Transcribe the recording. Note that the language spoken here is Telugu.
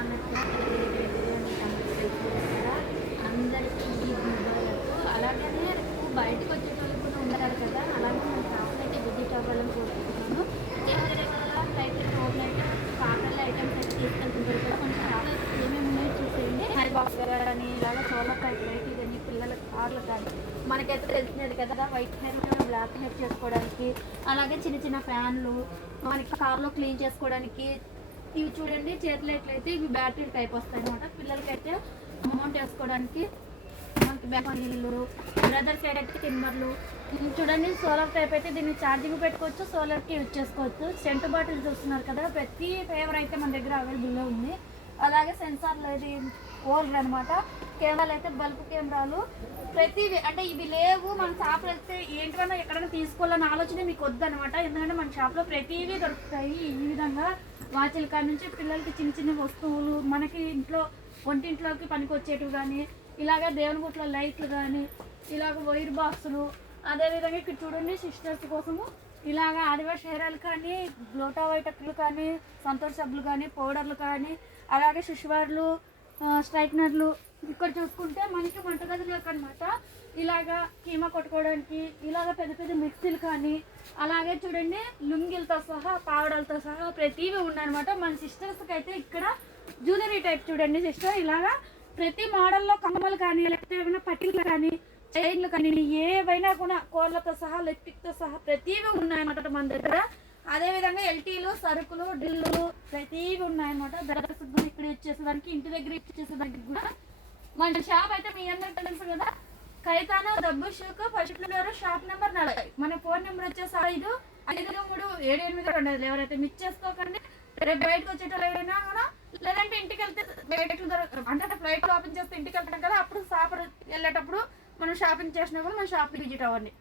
అన్నట్టు అందరికీ ఈద్ ముబారక్. అలాగనే బయటకు వచ్చేటోళ్ళు కూడా ఉంటారు కదా, అలాగే మన షాప్లో అయితే విజిట్ అవ్వాలని కోరుకుంటున్నాను. అయితే హోమ్ ఐటమ్స్ పాటల ఐటమ్స్ అయితే తీసుకెళ్తుంటారు కదా, మన షాప్లో ఏమేమి ఉన్నాయో చూసేయండి. హై బాక్స్ కానీ ఇలాగ సోలో వెరైటీ కానీ పిల్లల కార్లు కానీ మనకైతే తెలిసినది కదా, వైట్ హెయిర్ బ్లాక్ హెయిర్ చేసుకోవడానికి, అలాగే చిన్న చిన్న ఫ్యాన్లు మనకి కార్లో క్లీన్ చేసుకోవడానికి. ఇవి చూడండి చేతులు ఎట్లయితే ఇవి బ్యాటరీ టైప్ వస్తాయి అనమాట. పిల్లలకైతే అమౌంట్ వేసుకోవడానికి మనకి బ్యాటరీలు, బ్రదర్ సైడ్ అయితే టిమ్మర్లు. చూడండి సోలార్ టైప్ అయితే దీన్ని ఛార్జింగ్ పెట్టుకోవచ్చు, సోలార్కి యూజ్ చేసుకోవచ్చు. సెంటు బాటిల్ చూస్తున్నారు కదా, ప్రతి ఫ్లేవర్ అయితే మన దగ్గర అవైలబుల్లో ఉంది. అలాగే సెన్సార్లు ఇది ఓల్డ్ అనమాట. కెమెరాలు అయితే బల్బ్ కెమెరాలు ప్రతివి, అంటే ఇవి లేవు మన షాప్లో అయితే ఏంటివన్నా ఎక్కడైనా తీసుకోవాలన్న ఆలోచన మీకు వద్దనమాట. ఎందుకంటే మన షాప్లో ప్రతివీ దొరుకుతాయి. ఈ విధంగా వాచ్ల కాడ నుంచి పిల్లలకి చిన్న చిన్న వస్తువులు, మనకి ఇంట్లో వంటింట్లోకి పనికి వచ్చేటివి కానీ, ఇలాగ దేవుని గుట్లో లైట్లు కానీ, ఇలాగ వైర్ బాక్సులు. అదేవిధంగా ఇక్కడ చూడండి సిస్టర్స్ కోసము ఇలాగ ఆదివాసి హెయిర్ ఆయిల్ కానీ, గ్లోటా వైటక్లు కానీ, సంతోష్ సబ్బులు కానీ, పౌడర్లు కానీ, అలాగే శిశువార్లు, స్ట్రైట్నర్లు. ఇక్కడ చూసుకుంటే మనకి వంటగదిలోకి అనమాట ఇలాగా కీమా కొట్టుకోవడానికి ఇలాగ పెద్ద పెద్ద మిక్సీలు కానీ, అలాగే చూడండి లుంగిలతో సహా పావడాలతో సహా ప్రతివి ఉన్నాయన్నమాట. మన సిస్టర్స్కి అయితే ఇక్కడ జ్యువెలరీ టైప్ చూడండి సిస్టర్, ఇలాగా ప్రతి మోడల్లో కమ్మలు కానీ, లేకపోతే ఏమైనా పట్టీలు కానీ, చైన్లు కానీ, ఏవైనా కూడా కోళ్ళతో సహా లెప్టిక్తో సహా ప్రతివి ఉన్నాయన్నమాట మన దగ్గర. అదేవిధంగా ఎల్టీలు, సరుకులు, డ్రిల్లు ప్రతివి ఉన్నాయన్నమాట. బ్రదర్స్ ఇక్కడ ఇచ్చేసేదానికి, ఇంటి దగ్గర ఇచ్చేసేదానికి కూడా. మన షాప్ అయితే మీ అందరికి తెలుసు కదా, ఖైతానా దబ్బు షూక్, ఫస్ట్ ఫ్లోర్, షాప్ నెంబర్ 40. మన ఫోన్ నెంబర్ వచ్చేసి 5537882. ఎవరైతే మిస్ చేసుకోకండి. రేపు బయటకు వచ్చేటప్పుడు ఏదైనా కూడా, లేదంటే ఇంటికి వెళ్తే బయటకు అంటే ఫ్లైట్ ఓపెన్ చేస్తే ఇంటికి వెళ్తాం కదా, అప్పుడు షాప్ వెళ్ళేటప్పుడు మనం షాపింగ్ చేసినప్పుడు మన షాప్కి విజిట్ అవ్వండి.